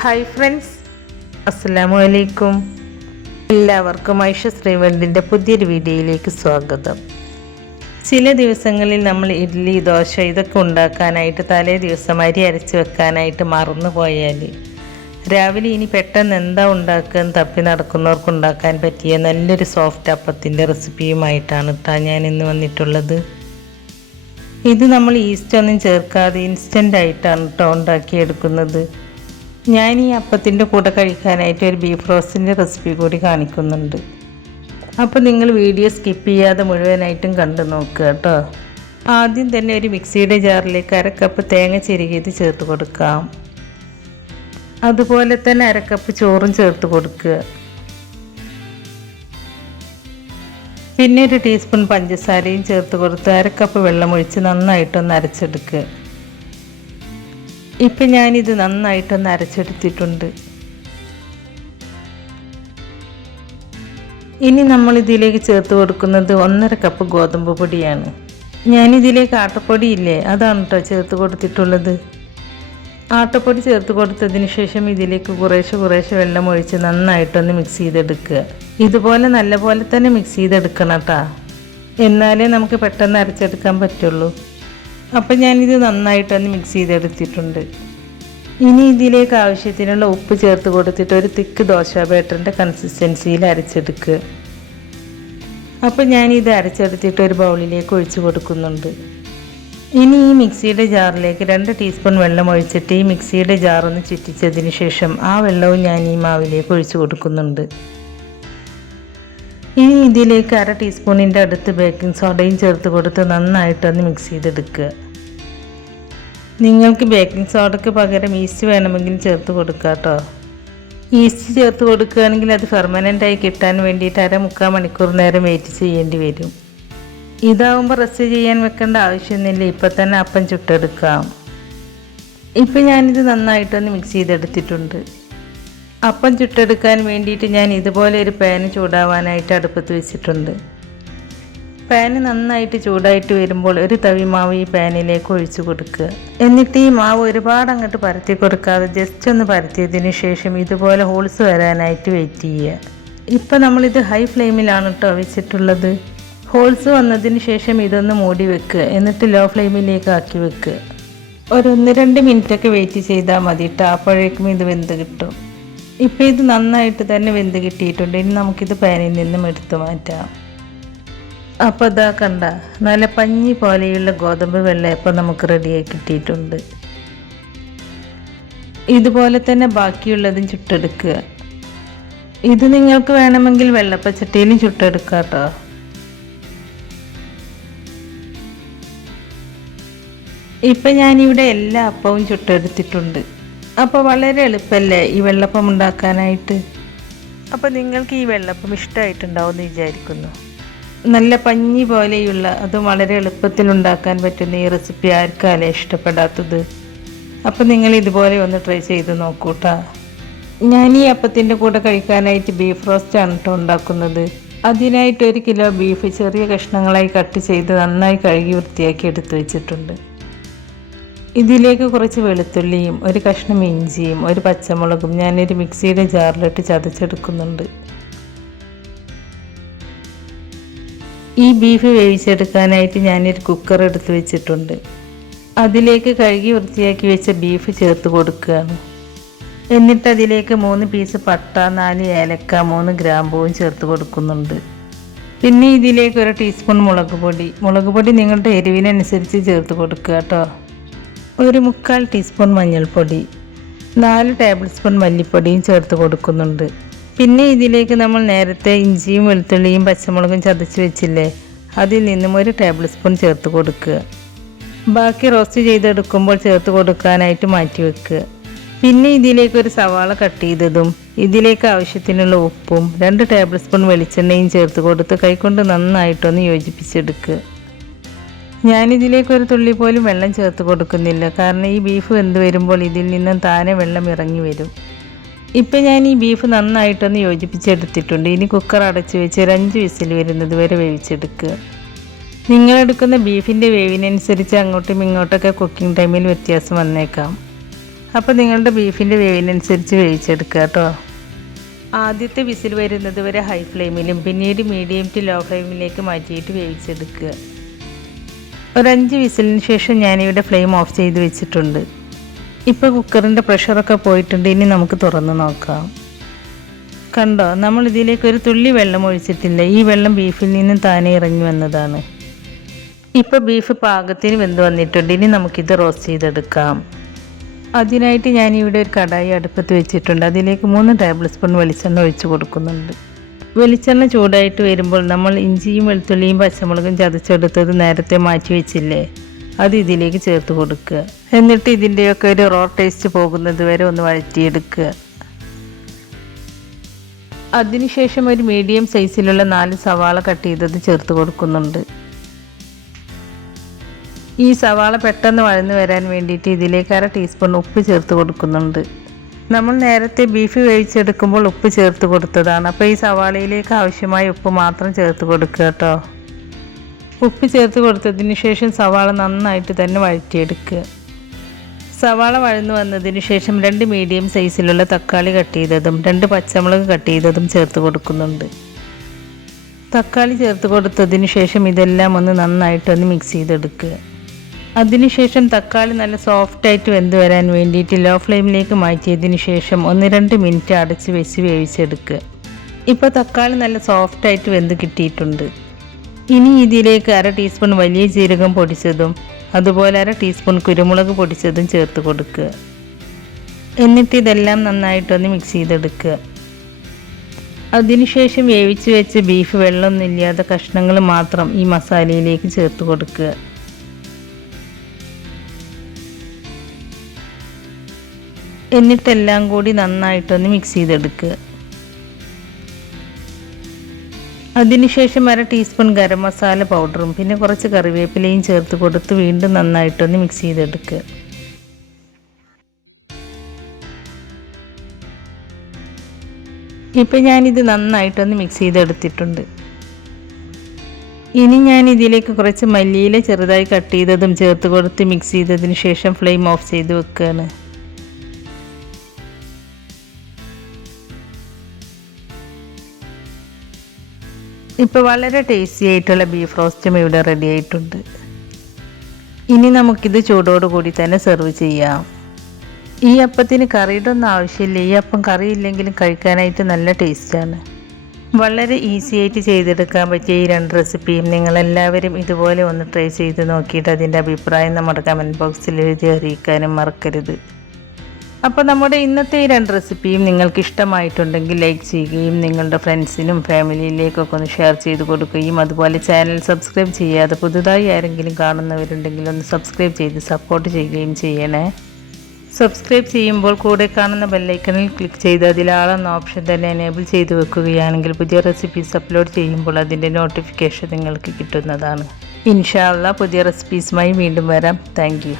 Hi friends, അസ്സലാമു അലൈക്കും. എല്ലാവർക്കും ഐഷ ശ്രീവൽഡിൻ്റെ പുതിയൊരു വീഡിയോയിലേക്ക് സ്വാഗതം. ചില ദിവസങ്ങളിൽ നമ്മൾ ഇഡ്ഡലി, ദോശ ഇതൊക്കെ ഉണ്ടാക്കാനായിട്ട് തലേ ദിവസം അരി അരച്ച് വെക്കാനായിട്ട് മറന്നു പോയാൽ രാവിലെ ഇനി പെട്ടെന്ന് എന്താ ഉണ്ടാക്കുകയെന്ന് തപ്പി നടക്കുന്നവർക്ക് ഉണ്ടാക്കാൻ പറ്റിയ നല്ലൊരു സോഫ്റ്റ് അപ്പത്തിൻ്റെ റെസിപ്പിയുമായിട്ടാണ് ഞാൻ ഇന്ന് വന്നിട്ടുള്ളത്. ഇത് നമ്മൾ ഈസ്റ്റൊന്നും ചേർക്കാതെ ഇൻസ്റ്റൻ്റായിട്ടാണ് ഉണ്ടാക്കിയെടുക്കുന്നത്. ഞാൻ ഈ അപ്പത്തിൻ്റെ കൂടെ കഴിക്കാനായിട്ട് ഒരു ബീഫ് റോസ്റ്റിൻ്റെ റെസിപ്പി കൂടി കാണിക്കുന്നുണ്ട്. അപ്പോൾ നിങ്ങൾ വീഡിയോ സ്കിപ്പ് ചെയ്യാതെ മുഴുവനായിട്ടും കണ്ടു നോക്കുക കേട്ടോ. ആദ്യം തന്നെ ഒരു മിക്സിയുടെ ജാറിലേക്ക് 1/2 കപ്പ് തേങ്ങ ചിരകിയത് ചേർത്ത് കൊടുക്കാം. അതുപോലെ തന്നെ 1/2 കപ്പ് ചോറും ചേർത്ത് കൊടുക്കുക. പിന്നെ 1 ടീസ്പൂൺ പഞ്ചസാരയും ചേർത്ത് കൊടുത്ത് 1/2 കപ്പ് വെള്ളമൊഴിച്ച് നന്നായിട്ടൊന്ന് അരച്ചെടുക്കുക. ഇപ്പം ഞാനിത് നന്നായിട്ടൊന്ന് അരച്ചെടുത്തിട്ടുണ്ട്. ഇനി നമ്മളിതിലേക്ക് ചേർത്ത് കൊടുക്കുന്നത് 1/2 കപ്പ് ഗോതമ്പ് പൊടിയാണ്. ഞാനിതിലേക്ക് ആട്ടപ്പൊടി ഇല്ലേ, അതാണ് കേട്ടോ ചേർത്ത് കൊടുത്തിട്ടുള്ളത്. ആട്ടപ്പൊടി ചേർത്ത് കൊടുത്തതിന് ശേഷം ഇതിലേക്ക് കുറേശ്ശെ വെള്ളം ഒഴിച്ച് നന്നായിട്ടൊന്ന് മിക്സ് ചെയ്തെടുക്കുക. ഇതുപോലെ നല്ലപോലെ തന്നെ മിക്സ് ചെയ്തെടുക്കണം കേട്ടോ, എന്നാലേ നമുക്ക് പെട്ടെന്ന് അരച്ചെടുക്കാൻ പറ്റുള്ളൂ. അപ്പം ഞാനിത് നന്നായിട്ടൊന്ന് മിക്സ് ചെയ്തെടുത്തിട്ടുണ്ട്. ഇനി ഇതിലേക്ക് ആവശ്യത്തിനുള്ള ഉപ്പ് ചേർത്ത് കൊടുത്തിട്ട് ഒരു തിക്ക് ദോശ ബാറ്ററിൻ്റെ കൺസിസ്റ്റൻസിയിൽ അരച്ചെടുക്കുക. അപ്പം ഞാനിത് അരച്ചെടുത്തിട്ട് ഒരു ബൗളിലേക്ക് ഒഴിച്ച് കൊടുക്കുന്നുണ്ട്. ഇനി ഈ മിക്സിയുടെ ജാറിലേക്ക് 2 ടീസ്പൂൺ വെള്ളം ഒഴിച്ചിട്ട് ഈ മിക്സിയുടെ ജാറൊന്ന് ചുറ്റിച്ചതിന് ശേഷം ആ വെള്ളവും ഞാൻ ഈ മാവിലേക്ക് ഒഴിച്ച് കൊടുക്കുന്നുണ്ട്. ഇനി ഇതിലേക്ക് 1/2 ടീസ്പൂണിൻ്റെ അടുത്ത് ബേക്കിംഗ് സോഡയും ചേർത്ത് കൊടുത്ത് നന്നായിട്ടൊന്ന് മിക്സ് ചെയ്തെടുക്കുക. നിങ്ങൾക്ക് ബേക്കിംഗ് സോഡയ്ക്ക് പകരം ഈസ്റ്റ് വേണമെങ്കിൽ ചേർത്ത് കൊടുക്കുക കേട്ടോ. ഈസ്റ്റ് ചേർത്ത് കൊടുക്കുകയാണെങ്കിൽ അത് പെർമനൻ്റായി കിട്ടാൻ വേണ്ടിയിട്ട് 1/4 മണിക്കൂർ നേരം വെയിറ്റ് ചെയ്യേണ്ടി വരും. ഇതാവുമ്പോൾ റെസ്റ്റ് ചെയ്യാൻ വെക്കേണ്ട ആവശ്യമൊന്നുമില്ല, ഇപ്പം തന്നെ അപ്പം ചുട്ടെടുക്കാം. ഇപ്പം ഞാനിത് നന്നായിട്ടൊന്ന് മിക്സ് ചെയ്തെടുത്തിട്ടുണ്ട്. അപ്പം ചുട്ടെടുക്കാൻ വേണ്ടിയിട്ട് ഞാൻ ഇതുപോലെ ഒരു പാന് ചൂടാവാനായിട്ട് അടുപ്പത്ത് വെച്ചിട്ടുണ്ട്. പാന് നന്നായിട്ട് ചൂടായിട്ട് വരുമ്പോൾ ഒരു തവി മാവ് ഈ പാനിലേക്ക് ഒഴിച്ചു കൊടുക്കുക. എന്നിട്ട് ഈ മാവ് ഒരുപാട് അങ്ങോട്ട് പരത്തി കൊടുക്കാതെ ജസ്റ്റ് ഒന്ന് പരത്തിയതിന് ശേഷം ഇതുപോലെ ഹോൾസ് വരാനായിട്ട് വെയിറ്റ് ചെയ്യുക. ഇപ്പം നമ്മളിത് ഹൈ ഫ്ലെയിമിലാണ് കേട്ടോ വെച്ചിട്ടുള്ളത്. ഹോൾസ് വന്നതിന് ശേഷം ഇതൊന്ന് മൂടി വെക്കുക. എന്നിട്ട് ലോ ഫ്ലെയിമിലേക്ക് ആക്കി വെക്കുക. ഒരു 1-2 മിനിറ്റൊക്കെ വെയിറ്റ് ചെയ്താൽ മതി കേട്ടോ, അപ്പോഴേക്കും ഇത് വെന്ത് കിട്ടും. ഇപ്പോൾ ഇത് നന്നായിട്ട് തന്നെ വെന്ത് കിട്ടിയിട്ടുണ്ട്. ഇനി നമുക്കിത് പാനിൽ നിന്നും എടുത്തു മാറ്റാം. അപ്പോൾ ഇതാ കണ്ട, നല്ല പഞ്ഞി പോലെയുള്ള ഗോതമ്പ് വെള്ളയപ്പം നമുക്ക് റെഡിയായി കിട്ടിയിട്ടുണ്ട്. ഇതുപോലെ തന്നെ ബാക്കിയുള്ളതും ചുട്ടെടുക്കുക. ഇത് നിങ്ങൾക്ക് വേണമെങ്കിൽ വെള്ളപ്പച്ചട്ടിയിലും ചുട്ടെടുക്കുക കേട്ടോ. ഇപ്പം ഞാനിവിടെ എല്ലാ അപ്പവും ചുട്ടെടുത്തിട്ടുണ്ട്. അപ്പോൾ വളരെ എളുപ്പമല്ലേ ഈ വെള്ളപ്പം ഉണ്ടാക്കാനായിട്ട്. അപ്പോൾ നിങ്ങൾക്ക് ഈ വെള്ളപ്പം ഇഷ്ടമായിട്ടുണ്ടാവുമെന്ന് വിചാരിക്കുന്നു. നല്ല പഞ്ഞി പോലെയുള്ള അതും വളരെ എളുപ്പത്തിൽ ഉണ്ടാക്കാൻ പറ്റുന്ന ഈ റെസിപ്പി ആർക്കാലേ ഇഷ്ടപ്പെടാത്തത്. അപ്പോൾ നിങ്ങൾ ഇതുപോലെ ഒന്ന് ട്രൈ ചെയ്ത് നോക്കൂട്ടാ. ഞാൻ ഈ അപ്പത്തിൻ്റെ കൂടെ കഴിക്കാനായിട്ട് ബീഫ് റോസ്റ്റാണ് കേട്ടോ ഉണ്ടാക്കുന്നത്. അതിനായിട്ട് 1 കിലോ ബീഫ് ചെറിയ കഷ്ണങ്ങളായി കട്ട് ചെയ്ത് നന്നായി കഴുകി വൃത്തിയാക്കി എടുത്തു വെച്ചിട്ടുണ്ട്. ഇതിലേക്ക് കുറച്ച് വെളുത്തുള്ളിയും 1 കഷ്ണം ഇഞ്ചിയും 1 പച്ചമുളകും ഞാനൊരു മിക്സിയുടെ ജാറിലിട്ട് ചതച്ചെടുക്കുന്നുണ്ട്. ഈ ബീഫ് വേവിച്ചെടുക്കാനായിട്ട് ഞാനൊരു കുക്കർ എടുത്ത് വെച്ചിട്ടുണ്ട്. അതിലേക്ക് കഴുകി വൃത്തിയാക്കി വെച്ച ബീഫ് ചേർത്ത് കൊടുക്കുകയാണ്. എന്നിട്ട് അതിലേക്ക് 3 പീസ് പട്ട, 4 ഏലക്ക, 3 ഗ്രാമ്പൂവും ചേർത്ത് കൊടുക്കുന്നുണ്ട്. പിന്നെ ഇതിലേക്ക് 1 ടീസ്പൂൺ മുളക് പൊടി നിങ്ങളുടെ എരിവിനനുസരിച്ച് ചേർത്ത് കൊടുക്കുക കേട്ടോ. 1/4 ടീസ്പൂൺ മഞ്ഞൾപ്പൊടി, 4 ടേബിൾ സ്പൂൺ മല്ലിപ്പൊടിയും ചേർത്ത് കൊടുക്കുന്നുണ്ട്. പിന്നെ ഇതിലേക്ക് നമ്മൾ നേരത്തെ ഇഞ്ചിയും വെളുത്തുള്ളിയും പച്ചമുളകും ചതച്ച് വെച്ചില്ലേ, അതിൽ നിന്നും 1 ടേബിൾ സ്പൂൺ ചേർത്ത് കൊടുക്കുക. ബാക്കി റോസ്റ്റ് ചെയ്തെടുക്കുമ്പോൾ ചേർത്ത് കൊടുക്കാനായിട്ട് മാറ്റി വെക്കുക. പിന്നെ ഇതിലേക്ക് 1 സവാള കട്ട് ചെയ്തതും ഇതിലേക്ക് ആവശ്യത്തിനുള്ള ഉപ്പും 2 ടേബിൾ സ്പൂൺ വെളിച്ചെണ്ണയും ചേർത്ത് കൊടുത്ത് കൈകൊണ്ട് നന്നായിട്ടൊന്ന് യോജിപ്പിച്ചെടുക്കുക. ഞാനിതിലേക്ക് 1 തുള്ളി പോലും വെള്ളം ചേർത്ത് കൊടുക്കുന്നില്ല, കാരണം ഈ ബീഫ് വെന്ത് വരുമ്പോൾ ഇതിൽ നിന്നും താനെ വെള്ളം ഇറങ്ങി വരും. ഇപ്പം ഞാൻ ഈ ബീഫ് നന്നായിട്ടൊന്ന് യോജിപ്പിച്ചെടുത്തിട്ടുണ്ട്. ഇനി കുക്കർ അടച്ച് വെച്ച് 5 വിസിൽ വരുന്നത് വരെ വേവിച്ചെടുക്കുക. നിങ്ങളെടുക്കുന്ന ബീഫിൻ്റെ വേവിനനുസരിച്ച് അങ്ങോട്ടും ഇങ്ങോട്ടൊക്കെ കുക്കിംഗ് ടൈമിൽ വ്യത്യാസം വന്നേക്കാം. അപ്പോൾ നിങ്ങളുടെ ബീഫിൻ്റെ വേവിനനുസരിച്ച് വേവിച്ചെടുക്കുക കേട്ടോ. ആദ്യത്തെ വിസിൽ വരുന്നത് വരെ ഹൈ ഫ്ലെയിമിലും പിന്നീട് മീഡിയം ടു ലോ ഫ്ലെയിമിലേക്ക് മാറ്റിയിട്ട് വേവിച്ചെടുക്കുക. ഒരു 5 വിസിലിന് ശേഷം ഞാനിവിടെ ഫ്ലെയിം ഓഫ് ചെയ്ത് വെച്ചിട്ടുണ്ട്. ഇപ്പോൾ കുക്കറിൻ്റെ പ്രഷറൊക്കെ പോയിട്ടുണ്ട്. ഇനി നമുക്ക് തുറന്ന് നോക്കാം. കണ്ടോ, നമ്മൾ ഇതിലേക്ക് ഒരു തുള്ളി വെള്ളം ഒഴിച്ചിട്ടില്ല. ഈ വെള്ളം ബീഫിൽ നിന്നും താനെ ഇറങ്ങി വന്നതാണ്. ഇപ്പോൾ ബീഫ് പാകത്തിന് വെന്ത് വന്നിട്ടുണ്ട്. ഇനി നമുക്കിത് റോസ്റ്റ് ചെയ്തെടുക്കാം. അതിനായിട്ട് ഞാനിവിടെ ഒരു കടായി അടുപ്പത്ത് വെച്ചിട്ടുണ്ട്. അതിലേക്ക് 3 ടേബിൾ സ്പൂൺ വെളിച്ചെണ്ണ ഒഴിച്ച് കൊടുക്കുന്നുണ്ട്. വെളിച്ചെണ്ണ ചൂടായിട്ട് വരുമ്പോൾ നമ്മൾ ഇഞ്ചിയും വെളുത്തുള്ളിയും പച്ചമുളകും ചതച്ചെടുത്തത് നേരത്തെ മാറ്റി വെച്ചില്ലേ, അത് ഇതിലേക്ക് ചേർത്ത് കൊടുക്കുക. എന്നിട്ട് ഇതിൻ്റെയൊക്കെ ഒരു റോ ടേസ്റ്റ് പോകുന്നത് വരെ ഒന്ന് വഴറ്റിയെടുക്കുക. അതിനുശേഷം ഒരു മീഡിയം സൈസിലുള്ള 4 സവാള കട്ട് ചെയ്തത് ചേർത്ത് കൊടുക്കുന്നുണ്ട്. ഈ സവാള പെട്ടെന്ന് വഴന്നു വരാൻ വേണ്ടിയിട്ട് ഇതിലേക്ക് 1/2 ടീസ്പൂൺ ഉപ്പ് ചേർത്ത് കൊടുക്കുന്നുണ്ട്. നമ്മൾ നേരത്തെ ബീഫ് വേവിച്ചെടുക്കുമ്പോൾ ഉപ്പ് ചേർത്ത് കൊടുത്തതാണ്. അപ്പോൾ ഈ സവാളയിലേക്ക് ആവശ്യമായ ഉപ്പ് മാത്രം ചേർത്ത് കൊടുക്കുക കേട്ടോ. ഉപ്പ് ചേർത്ത് കൊടുത്തതിന് ശേഷം സവാള നന്നായിട്ട് തന്നെ വഴറ്റിയെടുക്കുക. സവാള വഴന്നു വന്നതിന് ശേഷം 2 മീഡിയം സൈസിലുള്ള തക്കാളി കട്ട് ചെയ്തതും 2 പച്ചമുളക് കട്ട് ചെയ്തതും ചേർത്ത് കൊടുക്കുന്നുണ്ട്. തക്കാളി ചേർത്ത് കൊടുത്തതിന് ശേഷം ഇതെല്ലാം ഒന്ന് നന്നായിട്ടൊന്ന് മിക്സ് ചെയ്തെടുക്കുക. അതിനുശേഷം തക്കാളി നല്ല സോഫ്റ്റായിട്ട് വെന്ത് വരാൻ വേണ്ടിയിട്ട് ലോ ഫ്ലെയിമിലേക്ക് മാറ്റിയതിന് ശേഷം 1-2 മിനിറ്റ് അടച്ച് വെച്ച് വേവിച്ചെടുക്കുക. ഇപ്പോൾ തക്കാളി നല്ല സോഫ്റ്റായിട്ട് വെന്ത് കിട്ടിയിട്ടുണ്ട്. ഇനി ഇതിലേക്ക് 1/2 ടീസ്പൂൺ വലിയ ജീരകം പൊടിച്ചതും അതുപോലെ 1/2 ടീസ്പൂൺ കുരുമുളക് പൊടിച്ചതും ചേർത്ത് കൊടുക്കുക. എന്നിട്ട് ഇതെല്ലാം നന്നായിട്ടൊന്ന് മിക്സ് ചെയ്തെടുക്കുക. അതിനുശേഷം വേവിച്ച് വെച്ച് ബീഫ് വെള്ളമൊന്നുമില്ലാതെ കഷ്ണങ്ങൾ മാത്രം ഈ മസാലയിലേക്ക് ചേർത്ത് കൊടുക്കുക. എന്നിട്ടെല്ലാം കൂടി നന്നായിട്ടൊന്ന് മിക്സ് ചെയ്തെടുക്കുക. അതിനുശേഷം 1/2 ടീസ്പൂൺ ഗരം മസാല പൗഡറും പിന്നെ കുറച്ച് കറിവേപ്പിലയും ചേർത്ത് കൊടുത്ത് വീണ്ടും നന്നായിട്ടൊന്ന് മിക്സ് ചെയ്തെടുക്കുക. ഇപ്പം ഞാനിത് നന്നായിട്ടൊന്ന് മിക്സ് ചെയ്തെടുത്തിട്ടുണ്ട്. ഇനി ഞാൻ ഇതിലേക്ക് കുറച്ച് മല്ലിയില ചെറുതായി കട്ട് ചെയ്തതും ചേർത്ത് കൊടുത്ത് മിക്സ് ചെയ്തതിന് ശേഷം ഫ്ലെയിം ഓഫ് ചെയ്ത് വെക്കുകയാണ്. ഇപ്പോൾ വളരെ ടേസ്റ്റി ആയിട്ടുള്ള ബീഫ് റോസ്റ്റും ഇവിടെ റെഡി ആയിട്ടുണ്ട്. ഇനി നമുക്കിത് ചൂടോടുകൂടി തന്നെ സെർവ് ചെയ്യാം. ഈ അപ്പത്തിന് കറിയുടെ ഒന്നും ആവശ്യമില്ല. ഈ അപ്പം കറി ഇല്ലെങ്കിലും കഴിക്കാനായിട്ട് നല്ല ടേസ്റ്റാണ്. വളരെ ഈസി ആയിട്ട് ചെയ്തെടുക്കാൻ പറ്റിയ ഈ 2 റെസിപ്പിയും നിങ്ങളെല്ലാവരും ഇതുപോലെ ഒന്ന് ട്രൈ ചെയ്ത് നോക്കിയിട്ട് അതിൻ്റെ അഭിപ്രായം നമ്മുടെ കമൻറ്റ് ബോക്സിൽ എഴുതി അറിയിക്കാനും മറക്കരുത്. അപ്പോൾ നമ്മുടെ ഇന്നത്തെ ഈ 2 റെസിപ്പിയും നിങ്ങൾക്ക് ഇഷ്ടമായിട്ടുണ്ടെങ്കിൽ ലൈക്ക് ചെയ്യുകയും നിങ്ങളുടെ ഫ്രണ്ട്സിനും ഫാമിലിയിലേക്കൊക്കെ ഒന്ന് ഷെയർ ചെയ്ത് കൊടുക്കുകയും അതുപോലെ ചാനൽ സബ്സ്ക്രൈബ് ചെയ്യാതെ പുതുതായി ആരെങ്കിലും കാണുന്നവരുണ്ടെങ്കിൽ ഒന്ന് സബ്സ്ക്രൈബ് ചെയ്ത് സപ്പോർട്ട് ചെയ്യുകയും ചെയ്യണേ. സബ്സ്ക്രൈബ് ചെയ്യുമ്പോൾ കൂടെ കാണുന്ന ബെല്ലൈക്കണിൽ ക്ലിക്ക് ചെയ്ത് അതിലാളെന്ന ഓപ്ഷൻ തന്നെ എനേബിൾ ചെയ്ത് വെക്കുകയാണെങ്കിൽ പുതിയ റെസിപ്പീസ് അപ്ലോഡ് ചെയ്യുമ്പോൾ അതിൻ്റെ നോട്ടിഫിക്കേഷൻ നിങ്ങൾക്ക് കിട്ടുന്നതാണ്. ഇൻഷാ അല്ലാഹ് പുതിയ റെസിപ്പീസുമായി വീണ്ടും വരാം. Thank you.